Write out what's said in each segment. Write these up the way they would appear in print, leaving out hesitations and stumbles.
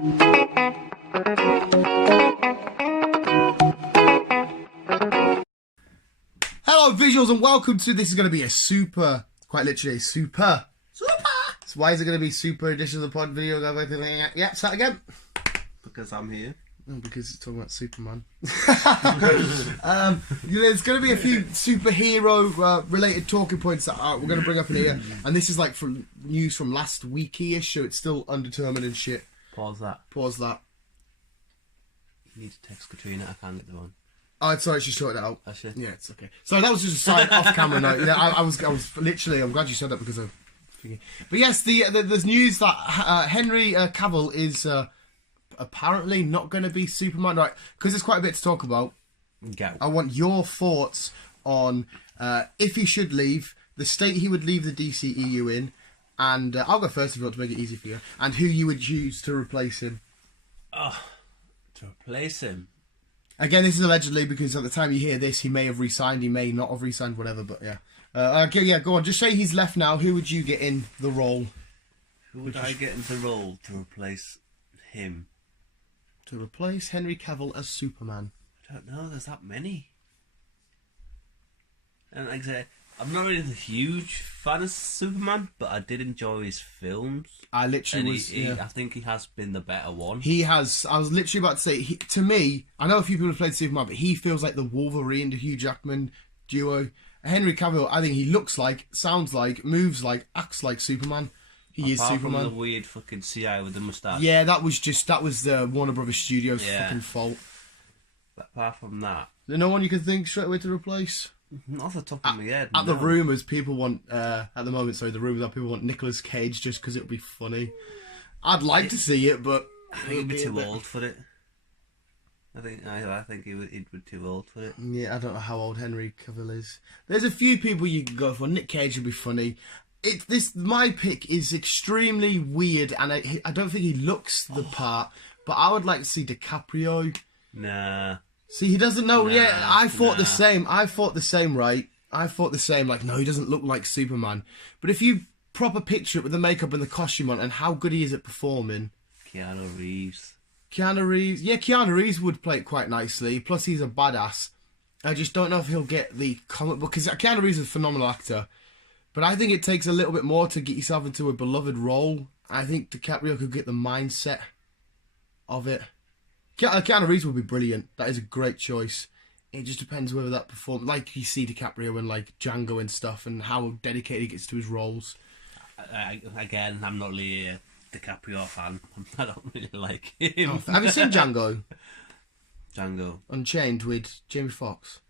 Hello, visuals, and welcome to this is going to be a super, quite literally a super. So why is it going to be super edition of the pod video? Yeah, start again. Because I'm here. Oh, because it's talking about Superman. There's going to be a few superhero related talking points that we're going to bring up in here, and this is like from news from last week-ish, so it's still undetermined and shit. Pause that. Pause that. You need to text Katrina. I can't get the one. Oh, sorry, she's sorted it out. Oh, shit. Yeah, it's okay. So that was just a side off-camera note. Yeah, I was literally. I'm glad you said that because of. But yes, there's news that Henry Cavill is apparently not going to be Superman, right? Because there's quite a bit to talk about. Go. I want your thoughts on if he should leave, the state he would leave the DCEU in, and I'll go first if you want to make it easy for you, and who you would choose to replace him. Oh, to replace him. Again, this is allegedly because at the time you hear this, he may have re-signed, he may not have re-signed, whatever, but yeah. Okay, yeah, go on. Just say he's left now. Who would you get in the role? Who would I get in the role to replace him? To replace Henry Cavill as Superman. I don't know, there's that many. And like I say, I'm not really a huge fan of Superman, but I did enjoy his films. I literally I think he has been the better one. He has. I was literally about to say, to me, I know a few people have played Superman, but he feels like the Wolverine to Hugh Jackman duo. Henry Cavill, I think he looks like, sounds like, moves like, acts like Superman. He is Superman. Apart from the weird fucking CI with the moustache. Yeah, that was the Warner Brothers Studios fucking fault. But apart from that, There's no one you can think straight away to replace. Not off the top of my head. At the rumours, people want the rumours are people want Nicolas Cage just because it would be funny. I'd like to see it, but I think he'd be too old for it. I think he'd be too old for it. Yeah, I don't know how old Henry Cavill is. There's a few people you can go for. Nick Cage would be funny. My pick is extremely weird, and I don't think he looks the part. But I would like to see DiCaprio. Nah. See, he doesn't know. I thought the same. I thought the same, right? I thought the same. Like, no, he doesn't look like Superman. But if you proper picture it with the makeup and the costume on, and how good he is at performing. Keanu Reeves. Yeah, Keanu Reeves would play it quite nicely. Plus, he's a badass. I just don't know if he'll get the comic book, because Keanu Reeves is a phenomenal actor. But I think it takes a little bit more to get yourself into a beloved role. I think DiCaprio could get the mindset of it. Keanu Reeves would be brilliant. That is a great choice. It just depends whether that perform, like you see DiCaprio in like Django and stuff, and how dedicated he gets to his roles. Again, I'm not really a DiCaprio fan. I don't really like him. Oh, have you seen Django? Django Unchained with Jamie Foxx?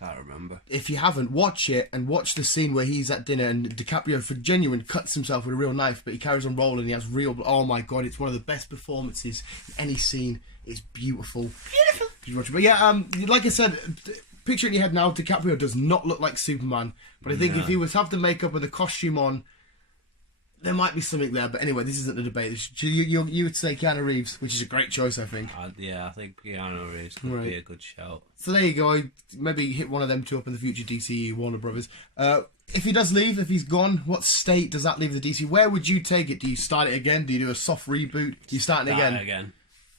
I can't remember. If you haven't, watch it and watch the scene where he's at dinner and DiCaprio, for genuine, cuts himself with a real knife, but he carries on rolling. He has real. Oh my god! It's one of the best performances in any scene. It's beautiful. Beautiful. But yeah, like I said, picture it in your head now. DiCaprio does not look like Superman, but I think if he was to have the makeup and the costume on, there might be something there. But anyway, this isn't a debate. You would say Keanu Reeves, which is a great choice, I think. Yeah, I think Keanu Reeves could be a good shout. So there you go. Maybe hit one of them two up in the future DCU, Warner Brothers. If he does leave, if he's gone, what state does that leave the DC? Where would you take it? Do you start it again? Do you do a soft reboot? Do you start it again?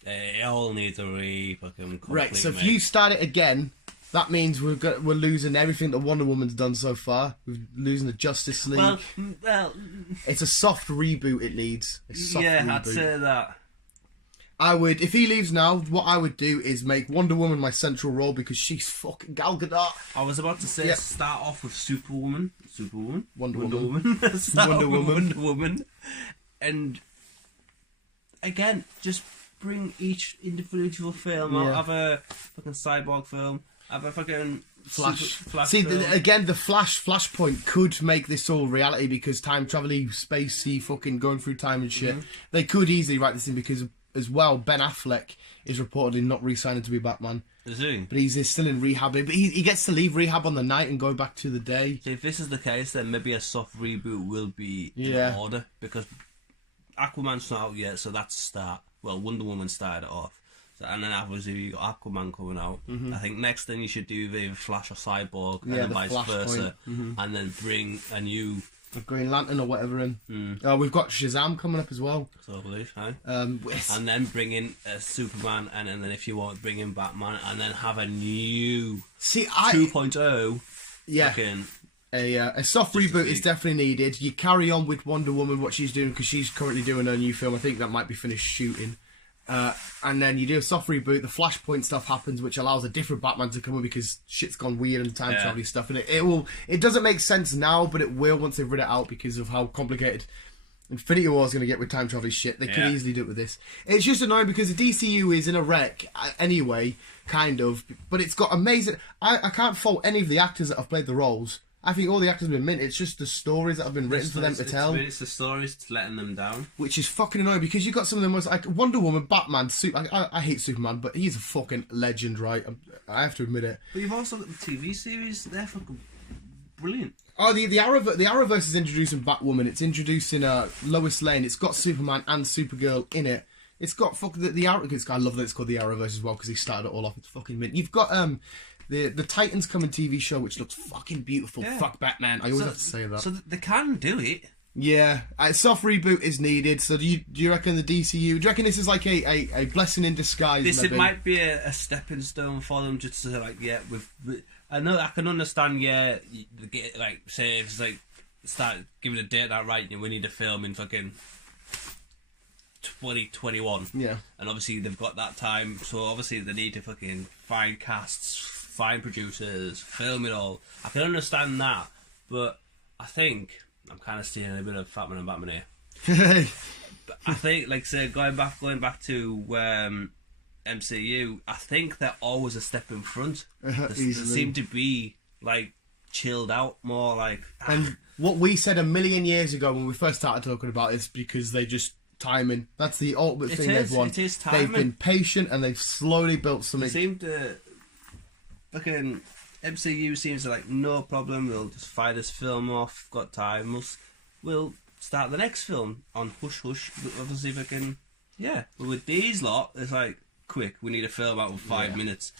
It all needs a fucking right, so if you start it again, that means we're losing everything that Wonder Woman's done so far. We're losing the Justice League. Well, it's a soft reboot it needs. Reboot. I'd say that. I would, if he leaves now, what I would do is make Wonder Woman my central role because she's fucking Gal Gadot. I was about to say start off with Superwoman. Wonder Woman. And again, just bring each individual film out. Have a fucking cyborg film. Have a fucking Flash. See, again, the Flashpoint could make this all reality because time traveling, spacey, fucking going through time and shit. They could easily write this in because, as well, Ben Affleck is reportedly not re-signing to be Batman. Is he? But he's still in rehab. But he gets to leave rehab on the night and go back to the day. So if this is the case, then maybe a soft reboot will be in order because Aquaman's not out yet, so that's a start. Well, Wonder Woman started it off. So, and then obviously you got Aquaman coming out. I think next thing you should do either Flash or Cyborg, and then vice versa, and then bring a new of Green Lantern or whatever. And we've got Shazam coming up as well. So I believe, right? And then bring in Superman, and then if you want, bring in Batman, and then have a new 2.0. Yeah. Fucking, a soft reboot is definitely needed. You carry on with Wonder Woman, what she's doing, because she's currently doing her new film. I think that might be finished shooting. And then you do a soft reboot. The Flashpoint stuff happens, which allows a different Batman to come in because shit's gone weird and time travel stuff. And it doesn't make sense now, but it will once they've read it out because of how complicated Infinity War is going to get with time travel shit. They could easily do it with this. It's just annoying because the DCU is in a wreck anyway, kind of. But it's got amazing. I can't fault any of the actors that have played the roles. I think all the actors have been mint. It's just the stories that have been written for them to tell. It's the stories that's letting them down. Which is fucking annoying because you've got some of the most... Like Wonder Woman, Batman, I hate Superman, but he's a fucking legend, right? I have to admit it. But you've also got the TV series. They're fucking brilliant. Oh, the Arrowverse is introducing Batwoman. It's introducing Lois Lane. It's got Superman and Supergirl in it. It's got fucking the Arrow... I love that it's called the Arrowverse as well because he started it all off. It's fucking mint. You've got... The Titans coming TV show, which looks fucking beautiful. Yeah. Fuck Batman. I always have to say that. So they can do it. Yeah. A soft reboot is needed. So do you reckon the DCU... Do you reckon this is like a blessing in disguise? It might be a stepping stone for them just to like, I know, I can understand, like, say if it's like, start giving a date out right, we need a film in fucking 2021. Yeah. And obviously they've got that time, so obviously they need to fucking find casts, find producers, film it all. I can understand that, but I think I'm kind of stealing a bit of Fatman and Batman here. But I think, like, say, going back to MCU, I think they're always a step in front. They seem to be like chilled out more, like. And what we said a million years ago when we first started talking about it is because they just timing. That's the ultimate thing they've won. It is timing. They've been patient and they've slowly built something. They seem to. Fucking MCU seems to like no problem. We'll just fire this film off. Got time. We'll start the next film on hush hush. Obviously, if I can. Yeah, but with these lot, it's like quick. We need a film out in 5 minutes,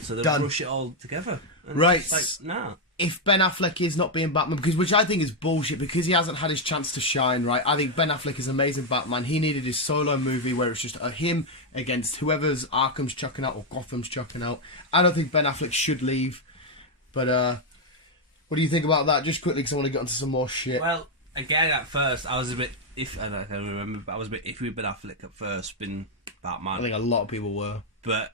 so they rush it all together. And right. It's like nah. If Ben Affleck is not being Batman, which I think is bullshit, because he hasn't had his chance to shine, right? I think Ben Affleck is amazing Batman. He needed his solo movie where it's just him against whoever's Arkham's chucking out or Gotham's chucking out. I don't think Ben Affleck should leave. But what do you think about that? Just quickly, because I want to get onto some more shit. Well, again, at first, I was a bit I don't remember, but I was a bit iffy with Ben Affleck at first, being Batman. I think a lot of people were. But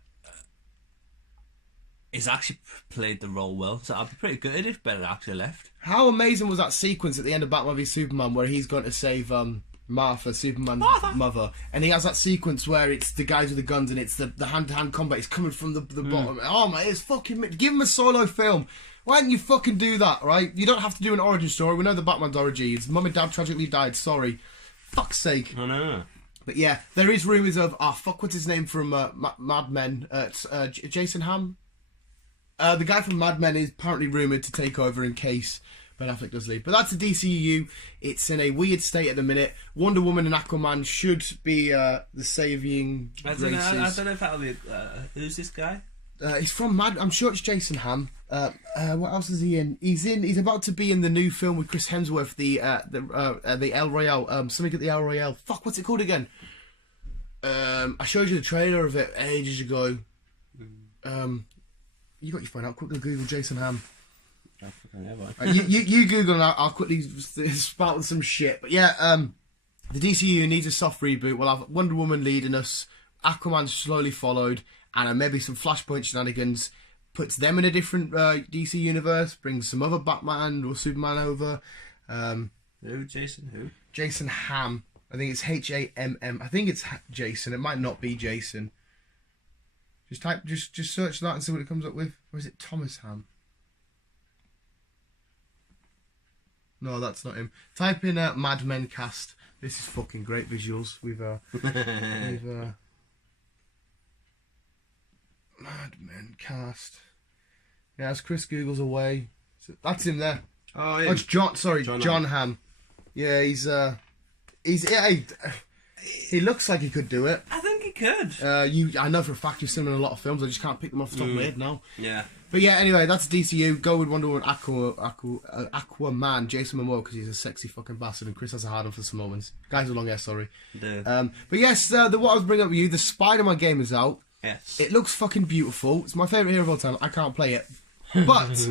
he's actually played the role well, so I'd be pretty good if Ben actually left. How amazing was that sequence at the end of Batman v Superman where he's going to save Martha, Superman's mother, and he has that sequence where it's the guys with the guns and it's the hand-to-hand combat. It's coming from the bottom. Oh man, it's fucking... Give him a solo film. Why didn't you fucking do that, right? You don't have to do an origin story. We know the Batman's origin. His mum and dad tragically died. Sorry. Fuck's sake. I know. But yeah, there is rumours of... what's his name from Mad Men? Jason Hamm? The guy from Mad Men is apparently rumoured to take over in case Ben Affleck does leave. But that's the DCU. It's in a weird state at the minute. Wonder Woman and Aquaman should be the saving graces. I don't know if that'll be... who's this guy? He's from Mad... I'm sure it's Jason Hamm. What else is he in? He's about to be in the new film with Chris Hemsworth, the El Royale. Something at the El Royale. Fuck, what's it called again? I showed you the trailer of it ages ago. You got your phone out. Quickly Google Jason Hamm. You Google and I'll quickly spout with some shit. But yeah, the DCU needs a soft reboot. We'll have Wonder Woman leading us. Aquaman slowly followed. And maybe some Flashpoint shenanigans. Puts them in a different DC universe. Brings some other Batman or Superman over. Who? Jason? Who? Jason Hamm. I think it's Hamm. I think it's Jason. It might not be Jason. Just search that and see what it comes up with. Or is it Thomas Hamm? No, that's not him. Type in Mad Men cast. This is fucking great visuals. We've Mad Men cast. Yeah, as Chris Google's away. That's him there. Oh yeah. Oh, it's John. Sorry, John Hamm. Yeah, he's he looks like he could do it. I think he could. I know for a fact you've seen him in a lot of films. I just can't pick them off the top of my head now. Yeah. But yeah, anyway, that's DCU. Go with Wonder Woman, Aquaman, Jason Momoa, because he's a sexy fucking bastard, and Chris has a hard on for some moments. Guys with long hair, sorry. Yeah. But yes, what I was bringing up with you, the Spider-Man game is out. Yes. It looks fucking beautiful. It's my favourite hero of all time. I can't play it. But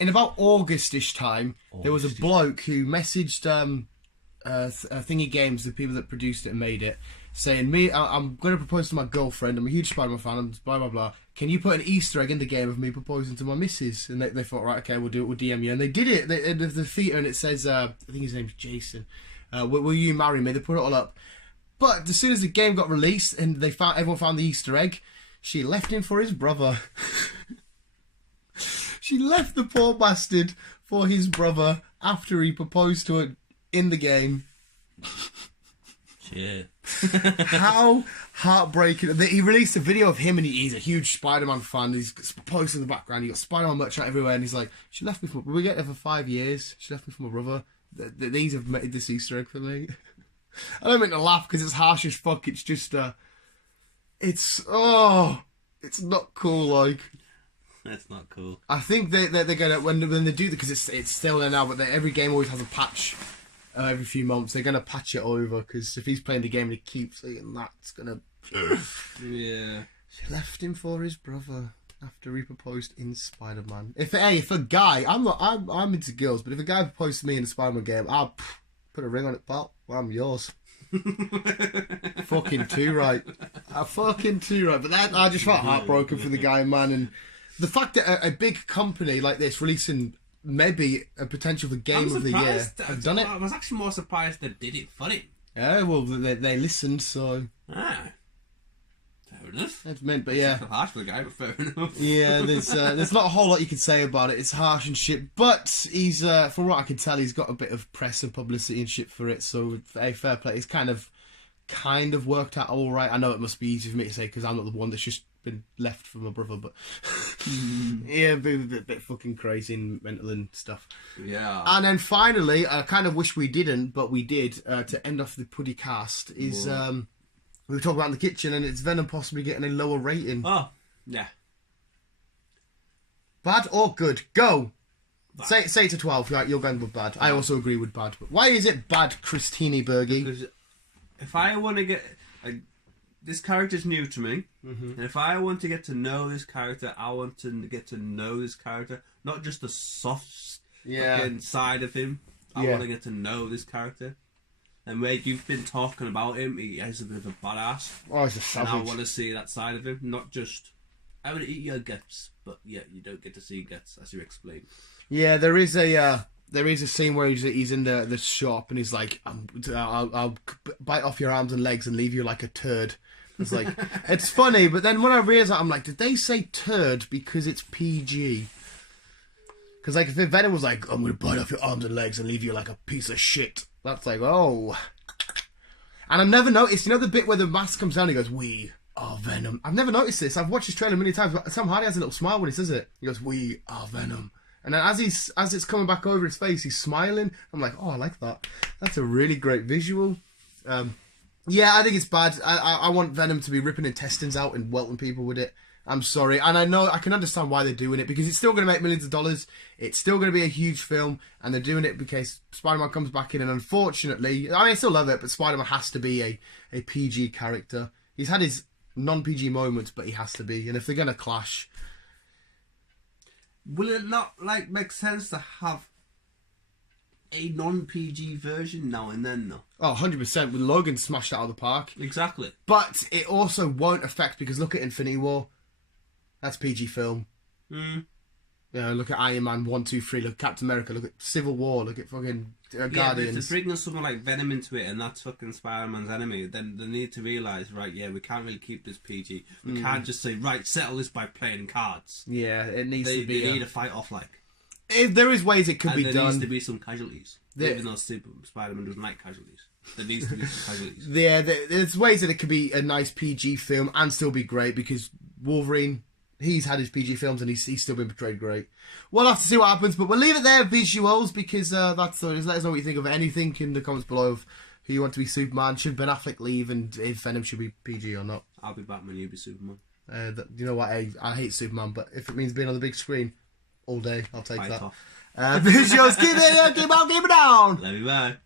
in about August-ish time, there was a bloke who messaged Thingy Games, the people that produced it and made it, saying, I'm going to propose to my girlfriend. I'm a huge Spider-Man fan. I'm blah, blah, blah. Can you put an Easter egg in the game of me proposing to my missus? And they thought, right, okay, we'll do it. We'll DM you. And they did it. The theatre, and it says, I think his name's Jason. Will you marry me? They put it all up. But as soon as the game got released and everyone found the Easter egg, she left him for his brother. She left the poor bastard for his brother after he proposed to her in the game. Shit. How heartbreaking. He released a video of him, and he's a huge Spider-Man fan. He's posted in the background. He got Spider-Man merch out everywhere, and he's like, she left me for... We get there for 5 years. She left me for my brother. These have made this Easter egg for me. I don't mean to laugh because it's harsh as fuck. It's just... it's not cool, like... That's not cool. I think they're gonna... When they do that, because it's still there now, but every game always has a patch... every few months. They're going to patch it over, because if he's playing the game and he keeps saying that, it's going to... Yeah. She left him for his brother after he proposed in Spider-Man. If a guy... I'm into girls, but if a guy proposed to me in a Spider-Man game, I'll put a ring on it, pal. Well, I'm yours. Fucking too right. Fucking too right. But I just felt heartbroken for the guy, man. And the fact that a big company like this releasing... maybe a potential for game of the year. I've done it. I was actually more surprised they did it for it. Yeah, well, they listened, so... Ah. Fair enough. That's meant, but yeah. It's harsh for the guy, but fair enough. Yeah, there's not a whole lot you can say about it. It's harsh and shit, but he's, from what I can tell, he's got a bit of press and publicity and shit for it, so fair play. It's kind of worked out all right. I know it must be easy for me to say, because I'm not the one that's just been left for my brother, but yeah, a bit fucking crazy and mental and stuff. Yeah. And then finally, I kind of wish we didn't, but we did, to end off the Puddy cast, is we were talking about in the kitchen, and it's Venom possibly getting a lower rating. Oh, yeah. Bad or good? Go! Bad. Say it to 12, like you're going with bad. I also agree with bad. But why is it bad, Christine Bergie? Because if I want to get... this character's new to me, and if I want to get to know this character, I want to get to know this character, not just the soft side of him. I want to get to know this character. And where you've been talking about him, he has a bit of a badass. Oh, he's a savage. And I want to see that side of him, not just, I want to eat your guts, but yeah, you don't get to see guts, as you explained. Yeah, there is a scene where he's in the shop, and he's like, I'll bite off your arms and legs and leave you like a turd. It's like, it's funny, but then when I realised that, I'm like, did they say turd because it's PG? Because like, if Venom was like, I'm going to bite off your arms and legs and leave you like a piece of shit, that's like, oh. And I've never noticed, you know the bit where the mask comes down and he goes, we are Venom. I've never noticed this. I've watched this trailer many times, but Tom Hardy has a little smile when he says it. He goes, we are Venom. And then as it's coming back over his face, he's smiling. I'm like, oh, I like that. That's a really great visual. Yeah, I think it's bad. I want Venom to be ripping intestines out and welting people with it. I'm sorry. And I can understand why they're doing it, because it's still going to make millions of dollars. It's still going to be a huge film, and they're doing it because Spider-Man comes back in, and unfortunately, I mean, I still love it, but Spider-Man has to be a PG character. He's had his non-PG moments, but he has to be. And if they're going to clash... Will it not, like, make sense to have a non-PG version now and then, though? Oh, 100%. With Logan smashed out of the park. Exactly. But it also won't affect, because look at Infinity War. That's PG film. Mm. You know, look at Iron Man 1, 2, 3. Look at Captain America. Look at Civil War. Look at fucking Guardians. Yeah, but if they're bringing someone like Venom into it, and that's fucking Spider-Man's enemy, then they need to realise, right, yeah, we can't really keep this PG. We can't just say, right, settle this by playing cards. Yeah, it needs to be... They need a fight off, like... If there is ways it could be done. There needs to be some casualties. Even though Spider-Man doesn't like casualties. There needs to be some casualties. Yeah, there's ways that it could be a nice PG film and still be great, because Wolverine... He's had his PG films and he's still been portrayed great. We'll have to see what happens, but we'll leave it there, visuals, because that's all. Just let us know what you think of anything in the comments below of who you want to be Superman. Should Ben Affleck leave, and if Venom should be PG or not. I'll be Batman, you be Superman. You know what? I hate Superman, but if it means being on the big screen all day, I'll take that. Off. Visuals, keep it down. Let me bye.